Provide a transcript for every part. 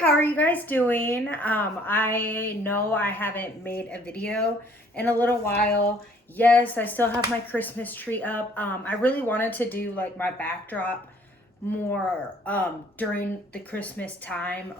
How are you guys doing? I know I haven't made a video in a little while. Yes, I still have my Christmas tree up. I really wanted to do like my backdrop more during the Christmas time.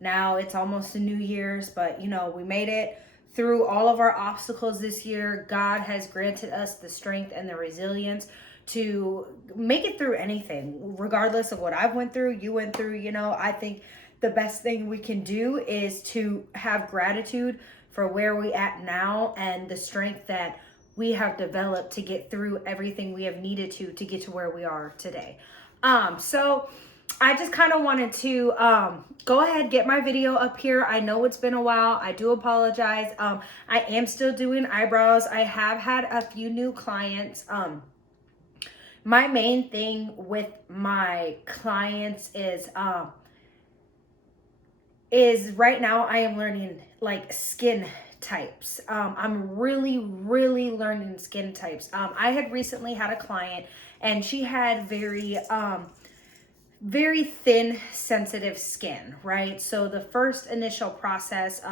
Now it's almost the New Year's, but we made it through all of our obstacles this year. God has granted us the strength and the resilience to make it through anything, regardless of what I've went through, you went through. I think the best thing we can do is to have gratitude for where we at now and the strength that we have developed to get through everything we have needed to get to where we are today. So I just kind of wanted to go ahead, get my video up here. I know it's been a while. I do apologize. I am still doing eyebrows. I have had a few new clients. My main thing with my clients is right now I am learning like skin types. I'm really learning skin types. I had recently had a client and she had very thin, sensitive skin, right? So the first initial process,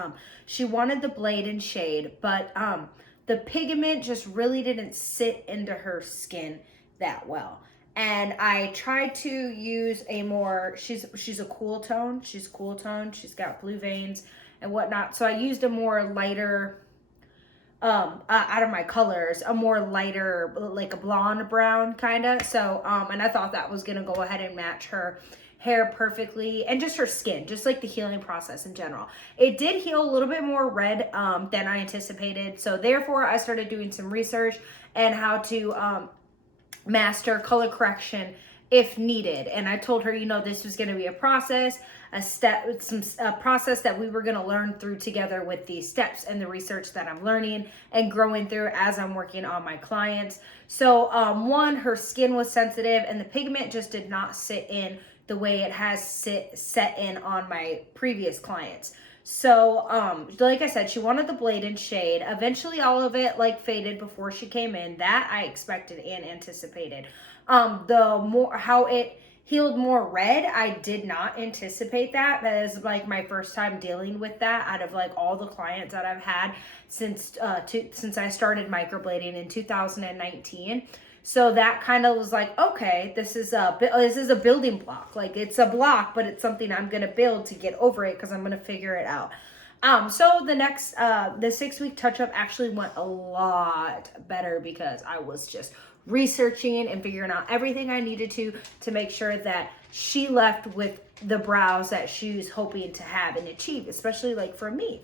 she wanted the blade and shade, but the pigment just really didn't sit into her skin that well. And I tried to use a more, she's a cool tone. She's cool tone. She's got blue veins and whatnot. So I used a more lighter, out of my colors, a more lighter, like a blonde brown kind of. So, and I thought that was going to go ahead and match her hair perfectly and just her skin, just like the healing process in general. It did heal a little bit more red than I anticipated. So therefore I started doing some research and how to master color correction if needed. And I told her, this was going to be a process, a process that we were going to learn through together with the steps and the research that I'm learning and growing through as I'm working on my clients. So one, her skin was sensitive and the pigment just did not sit in the way it has set in on my previous clients. So, like I said, she wanted the blade and shade. Eventually all of it like faded before she came in. That I expected and anticipated. How it healed more red, I did not anticipate that. That is like my first time dealing with that out of like all the clients that I've had since I started microblading in 2019. So that kind of was like, okay, this is a building block. Like it's a block, but it's something I'm going to build to get over it because I'm going to figure it out. So the 6-week touch-up actually went a lot better because I was just researching and figuring out everything I needed to make sure that she left with the brows that she was hoping to have and achieve, especially like for me.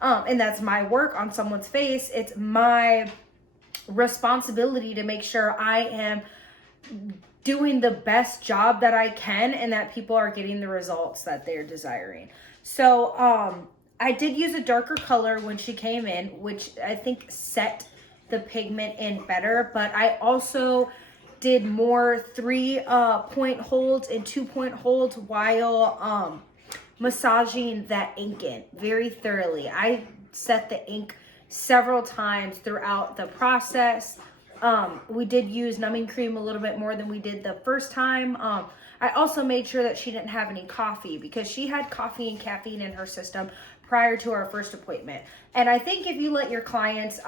And that's my work on someone's face. It's my responsibility to make sure I am doing the best job that I can and that people are getting the results that they're desiring. So I did use a darker color when she came in, which I think set the pigment in better, but I also did more 3-point holds and 2-point holds while massaging that ink in very thoroughly. I set the ink several times throughout the process. We did use numbing cream a little bit more than we did the first time. I also made sure that she didn't have any coffee because she had coffee and caffeine in her system prior to our first appointment. And I think if you let your clients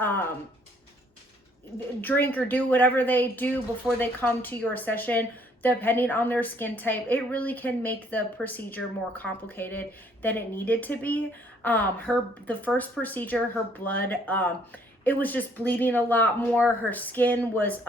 drink or do whatever they do before they come to your session, depending on their skin type, it really can make the procedure more complicated than it needed to be. The first procedure, her blood, it was just bleeding a lot more. Her skin was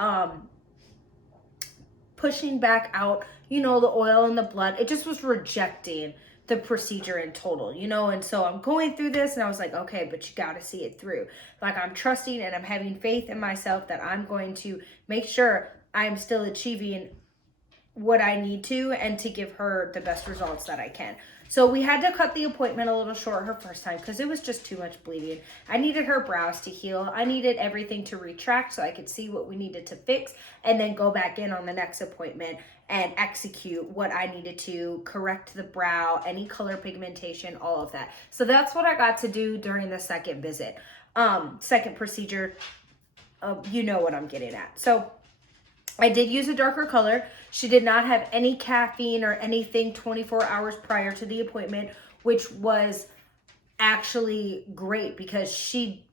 pushing back out, the oil and the blood. It just was rejecting the procedure in total, and so I'm going through this and I was like, okay, but you got to see it through. Like I'm trusting and I'm having faith in myself that I'm going to make sure I'm still achieving what I need to and to give her the best results that I can. So we had to cut the appointment a little short her first time because it was just too much bleeding. I needed her brows to heal. I needed everything to retract so I could see what we needed to fix and then go back in on the next appointment and execute what I needed to correct the brow, any color pigmentation, all of that. So that's what I got to do during the second visit. Second procedure, you know what I'm getting at. So I did use a darker color. She did not have any caffeine or anything 24 hours prior to the appointment, which was actually great because she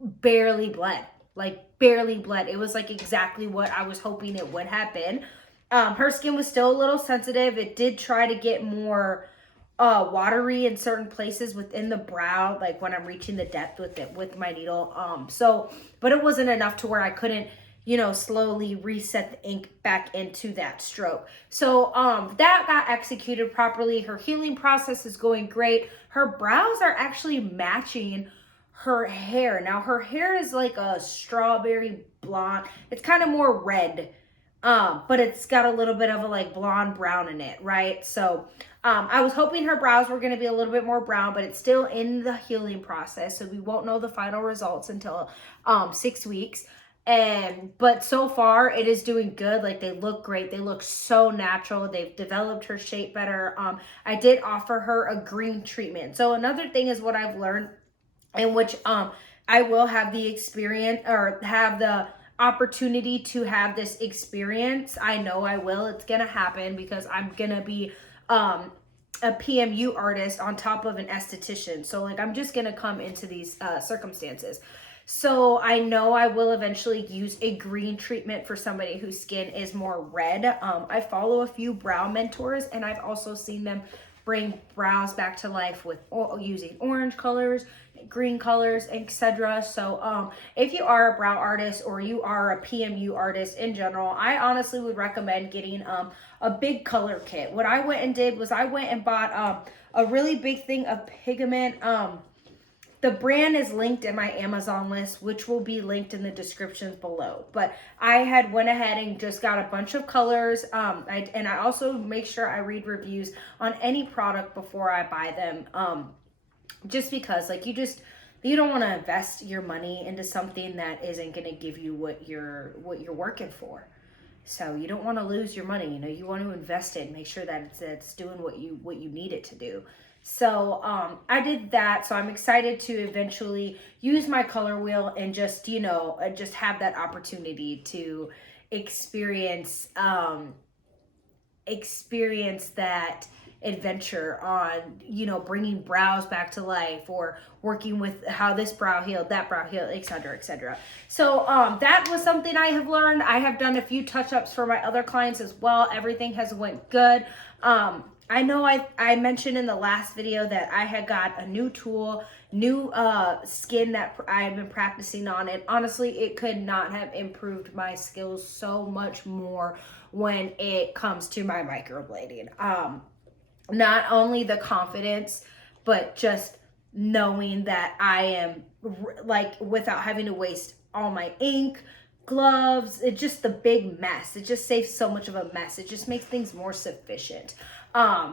barely bled, like barely bled. It was like exactly what I was hoping it would have been. Her skin was still a little sensitive. It did try to get more watery in certain places within the brow, like when I'm reaching the depth with it with my needle. But it wasn't enough to where I couldn't, slowly reset the ink back into that stroke. So that got executed properly. Her healing process is going great. Her brows are actually matching her hair. Now her hair is like a strawberry blonde. It's kind of more red, but it's got a little bit of a like blonde brown in it, right? So I was hoping her brows were going to be a little bit more brown, but it's still in the healing process, so we won't know the final results until 6 weeks. But so far it is doing good. Like, they look great. They look so natural. They've developed her shape better. I did offer her a green treatment. So another thing is what I've learned, in which I will have the experience, or have the opportunity to have this experience. I know I will. It's gonna happen because I'm gonna be a PMU artist on top of an esthetician. So like, I'm just gonna come into these circumstances. So I know I will eventually use a green treatment for somebody whose skin is more red. I follow a few brow mentors, and I've also seen them bring brows back to life with using orange colors, green colors, etc. So if you are a brow artist, or you are a PMU artist in general, I honestly would recommend getting a big color kit. What I went and did was I went and bought a really big thing of pigment. The brand is linked in my Amazon list, which will be linked in the descriptions below. But I had went ahead and just got a bunch of colors. I also make sure I read reviews on any product before I buy them. Just because, like, you don't want to invest your money into something that isn't going to give you what you're working for. So you don't want to lose your money. You want to invest it and make sure that it's doing what you need it to do. So I did that. So I'm excited to eventually use my color wheel and just have that opportunity to experience that adventure on, bringing brows back to life, or working with how this brow healed, that brow healed, etc., etc. So that was something I have learned. I have done a few touch-ups for my other clients as well. Everything has went good. I know I mentioned in the last video that I had got a new tool, new skin that I've been practicing on, and honestly, it could not have improved my skills so much more when it comes to my microblading. Not only the confidence, but just knowing that I am like, without having to waste all my ink, gloves, it's just the big mess. It just saves so much of a mess. It just makes things more sufficient.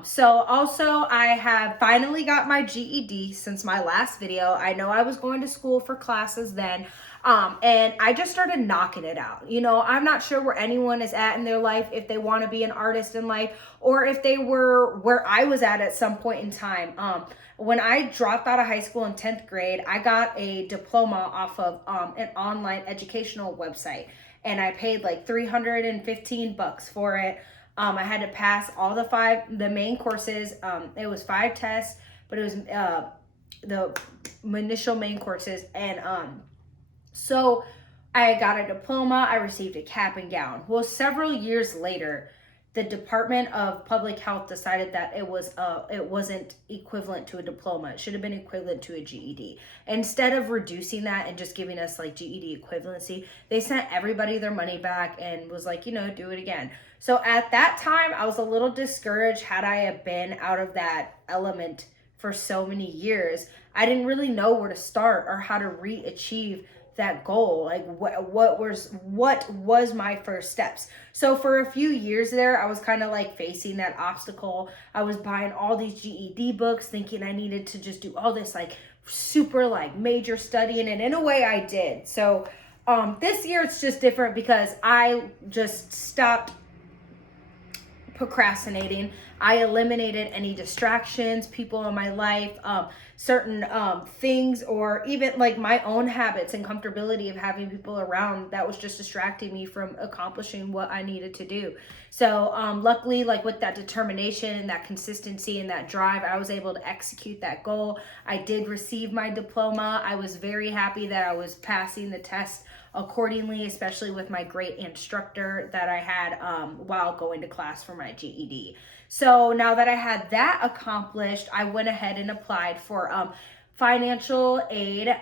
So also I have finally got my GED since my last video. I know I was going to school for classes then, and I just started knocking it out. I'm not sure where anyone is at in their life, if they want to be an artist in life, or if they were where I was at some point in time. When I dropped out of high school in 10th grade, I got a diploma off of an online educational website, and I paid like $315 for it. I had to pass all the main courses. It was 5 tests, but it was the initial main courses. And so I got a diploma. I received a cap and gown. Well, several years later, the Department of Public Health decided that it wasn't equivalent to a diploma. It should have been equivalent to a GED. Instead of reducing that and just giving us like GED equivalency, they sent everybody their money back and was like, do it again. So at that time, I was a little discouraged. Had I have been out of that element for so many years, I didn't really know where to start or how to re-achieve that goal. Like, what was my first steps? So for a few years there, I was kind of like facing that obstacle. I was buying all these GED books, thinking I needed to just do all this like super like major studying, and in a way I did. So this year it's just different because I just stopped procrastinating. I eliminated any distractions, people in my life, certain things, or even like my own habits and comfortability of having people around that was just distracting me from accomplishing what I needed to do. So luckily, like with that determination, that consistency, and that drive, I was able to execute that goal. I did receive my diploma. I was very happy that I was passing the test accordingly, especially with my great instructor that I had while going to class for my GED. So now that I had that accomplished, I went ahead and applied for financial aid.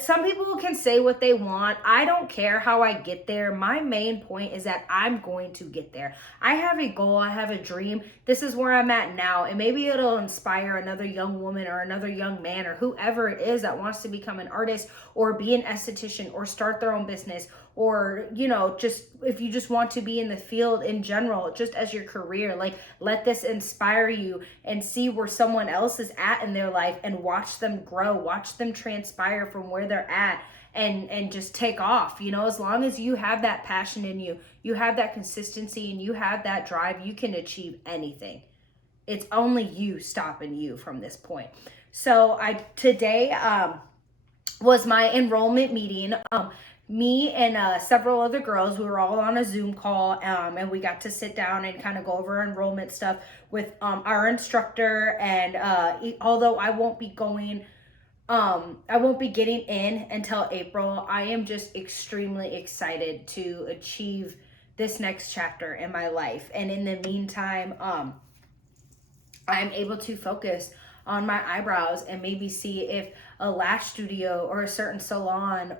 Some people can say what they want. I don't care how I get there. My main point is that I'm going to get there. I have a goal. I have a dream. This is where I'm at now. And maybe it'll inspire another young woman or another young man or whoever it is that wants to become an artist or be an esthetician or start their own business, or, you know, just if you just want to be in the field in general, just as your career. Like, let this inspire you and see where someone else is at in their life and watch them grow, watch them transpire from where they're at, and just take off. You know, as long as you have that passion in you, you have that consistency, and you have that drive, you can achieve anything. It's only you stopping you from this point. So today was my enrollment meeting. Me and several other girls, we were all on a Zoom call, and we got to sit down and kind of go over enrollment stuff with our instructor. And although I won't be getting in until April, I am just extremely excited to achieve this next chapter in my life. And in the meantime, I'm able to focus on my eyebrows and maybe see if a lash studio or a certain salon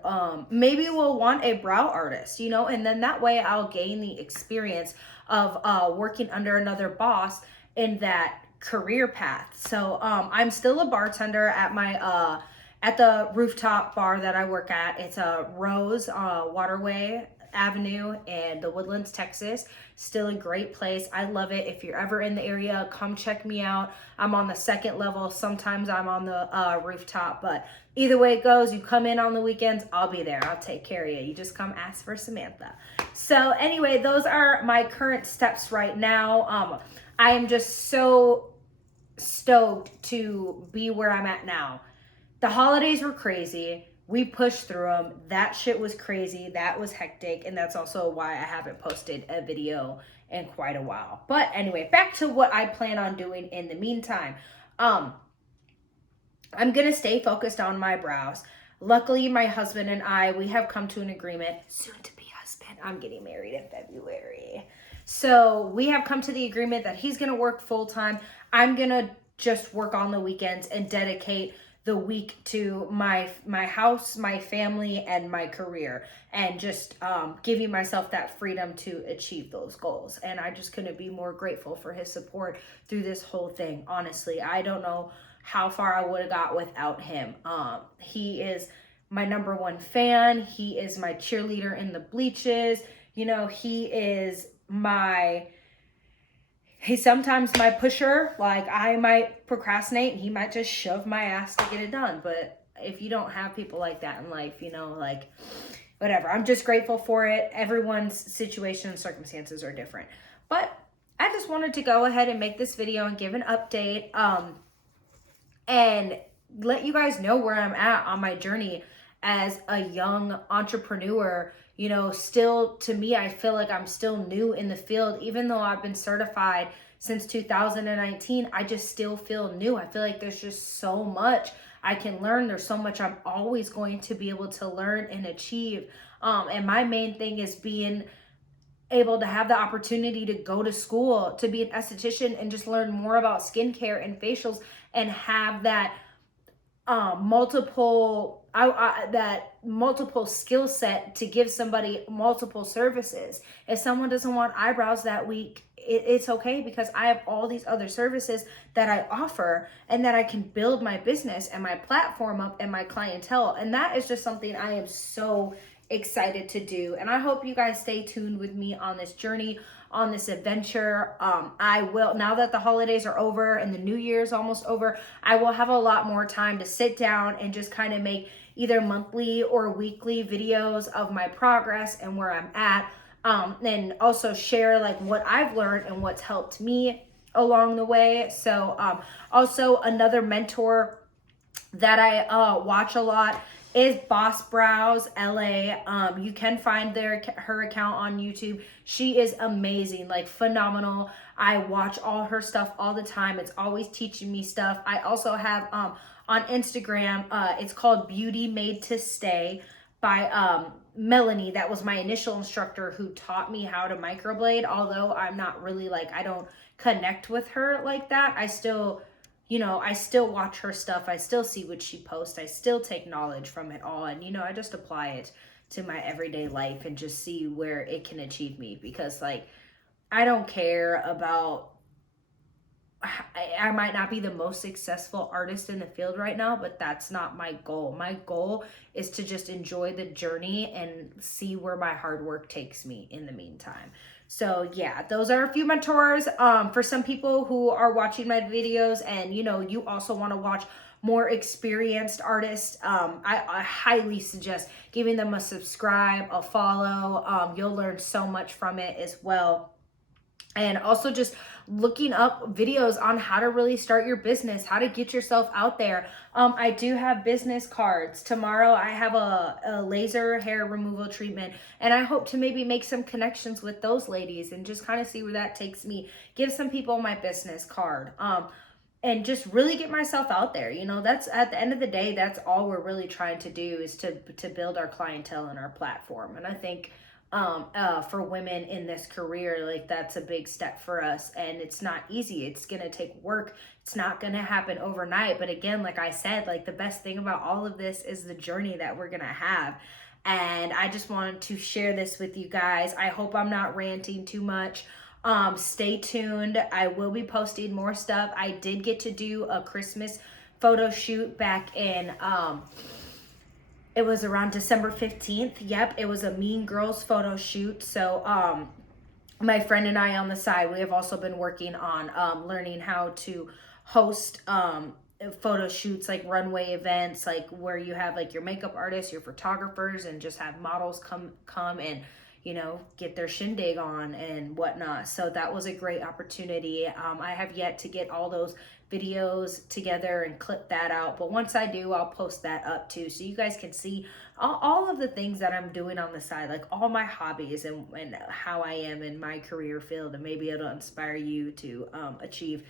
maybe will want a brow artist, you know, and then that way I'll gain the experience of working under another boss in that career path. So I'm still a bartender at my at the rooftop bar that I work at. It's a Rose Waterway Avenue in the Woodlands, Texas. Still a great place. I love it. If you're ever in the area, come check me out. I'm on the second level. Sometimes I'm on the rooftop, but either way it goes, you come in on the weekends, I'll be there. I'll take care of you. You just come ask for Samantha. So anyway, those are my current steps right now. I am just so stoked to be where I'm at now. The holidays were crazy. We pushed through them. That shit was crazy. That was hectic. And that's also why I haven't posted a video in quite a while. But anyway, back to what I plan on doing in the meantime. I'm going to stay focused on my brows. Luckily, my husband and I, we have come to an agreement. Soon to be husband. I'm getting married in February. So we have come to the agreement that he's going to work full time. I'm going to just work on the weekends and dedicate the week to my house, my family, and my career, and just giving myself that freedom to achieve those goals. And I just couldn't be more grateful for his support through this whole thing. Honestly, I don't know how far I would have got without him. He is my number one fan. He is my cheerleader in the bleachers. You know, he's sometimes my pusher. Like, I might procrastinate and he might just shove my ass to get it done. But if you don't have people like that in life, you know, like, whatever. I'm just grateful for it. Everyone's situation and circumstances are different. But I just wanted to go ahead and make this video and give an update and let you guys know where I'm at on my journey as a young entrepreneur. You know, still, to me, I feel like I'm still new in the field. Even though I've been certified since 2019, I just still feel new. I feel like there's just so much I can learn. There's so much I'm always going to be able to learn and achieve. And my main thing is being able to have the opportunity to go to school, to be an esthetician, and just learn more about skincare and facials, and have that multiple skill set to give somebody multiple services. If someone doesn't want eyebrows that week, it's okay, because I have all these other services that I offer, and that I can build my business and my platform up and my clientele. And that is just something I am so excited to do. And I hope you guys stay tuned with me on this journey, on this adventure. I will, now that the holidays are over and the new year is almost over, I will have a lot more time to sit down and just kind of make either monthly or weekly videos of my progress and where I'm at. and also share like what I've learned and what's helped me along the way. So also another mentor that I watch a lot is Boss Brows LA. You can find her account on YouTube. She is amazing, like phenomenal. I watch all her stuff all the time. It's always teaching me stuff. I also have on Instagram, it's called Beauty Made to Stay by Melanie. That was my initial instructor who taught me how to microblade. Although I'm not really like, I don't connect with her like that, I still, you know, I still watch her stuff. I still see what she posts. I still take knowledge from it all. And, you know, I just apply it to my everyday life and just see where it can achieve me. Because, like, I don't care about, I might not be the most successful artist in the field right now, but that's not my goal. My goal is to just enjoy the journey and see where my hard work takes me in the meantime. So yeah, those are a few mentors. For some people who are watching my videos and, you know, you also want to watch more experienced artists, I highly suggest giving them a subscribe, a follow. You'll learn so much from it as well. And also just looking up videos on how to really start your business, how to get yourself out there. I do have business cards. Tomorrow I have a laser hair removal treatment, and I hope to maybe make some connections with those ladies and just kind of see where that takes me. Give some people my business card. And just really get myself out there. You know, that's at the end of the day, that's all we're really trying to do, is to build our clientele and our platform. And I think for women in this career, like that's a big step for us, and it's not easy. It's gonna take work. It's not gonna happen overnight. But again, like I said, like the best thing about all of this is the journey that we're gonna have. And I just wanted to share this with you guys. I hope I'm not ranting too much. Stay tuned. I will be posting more stuff. I did get to do a Christmas photo shoot back in it was around December 15th. Yep, it was a Mean Girls photo shoot. So my friend and I on the side, we have also been working on learning how to host photo shoots, like runway events, like where you have like your makeup artists, your photographers, and just have models come and, you know, get their shindig on and whatnot. So that was a great opportunity. I have yet to get all those videos together and clip that out, but once I do, I'll post that up too, so you guys can see all of the things that I'm doing on the side, like all my hobbies and how I am in my career field, and maybe it'll inspire you to achieve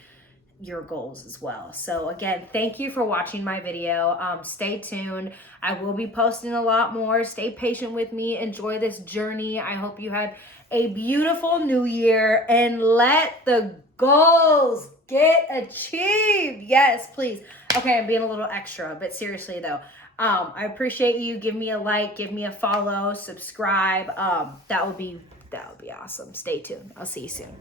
your goals as well. So again, thank you for watching my video. Stay tuned. I will be posting a lot more. Stay patient with me. Enjoy this journey. I hope you had a beautiful new year, and let the goals get achieved. Yes, please. Okay, I'm being a little extra, but seriously though, I appreciate you. Give me a like, give me a follow, subscribe. That would be awesome. Stay tuned. I'll see you soon.